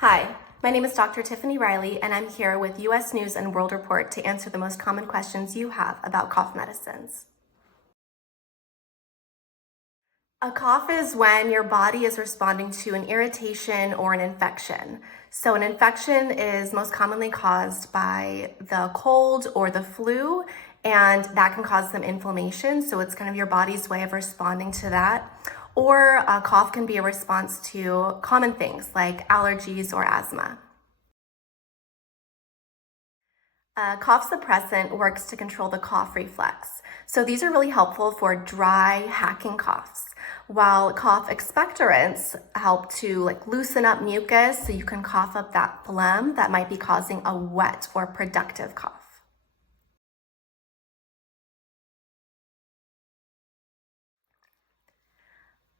Hi, my name is Dr. Tiffany Riley, and I'm here with U.S. News and World Report to answer the most common questions you have about cough medicines. A cough is when your body is responding to an irritation or an infection. So an infection is most commonly caused by the cold or the flu, and that can cause some inflammation. So it's kind of your body's way of responding to that. Or a cough can be a response to common things like allergies or asthma. A cough suppressant works to control the cough reflex. So these are really helpful for dry, hacking coughs, while cough expectorants help to loosen up mucus so you can cough up that phlegm that might be causing a wet or productive cough.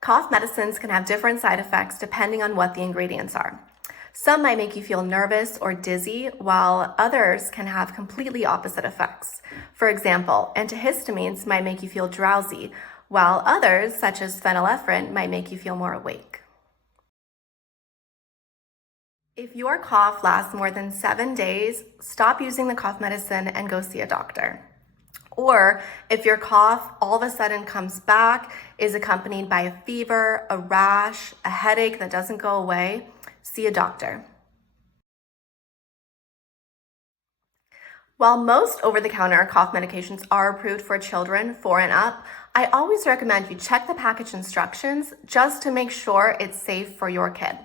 Cough medicines can have different side effects depending on what the ingredients are. Some might make you feel nervous or dizzy, while others can have completely opposite effects. For example, antihistamines might make you feel drowsy, while others, such as phenylephrine, might make you feel more awake. If your cough lasts more than 7 days, stop using the cough medicine and go see a doctor. Or if your cough all of a sudden comes back, is accompanied by a fever, a rash, a headache that doesn't go away, see a doctor. While most over-the-counter cough medications are approved for children 4 and up, I always recommend you check the package instructions just to make sure it's safe for your kid.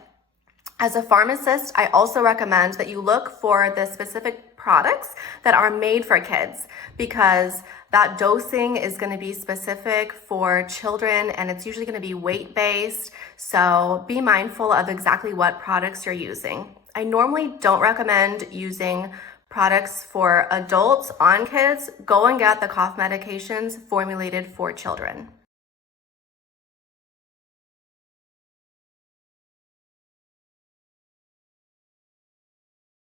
As a pharmacist, I also recommend that you look for the specific products that are made for kids, because that dosing is going to be specific for children and it's usually going to be weight-based. So be mindful of exactly what products you're using. I normally don't recommend using products for adults on kids. Go and get the cough medications formulated for children.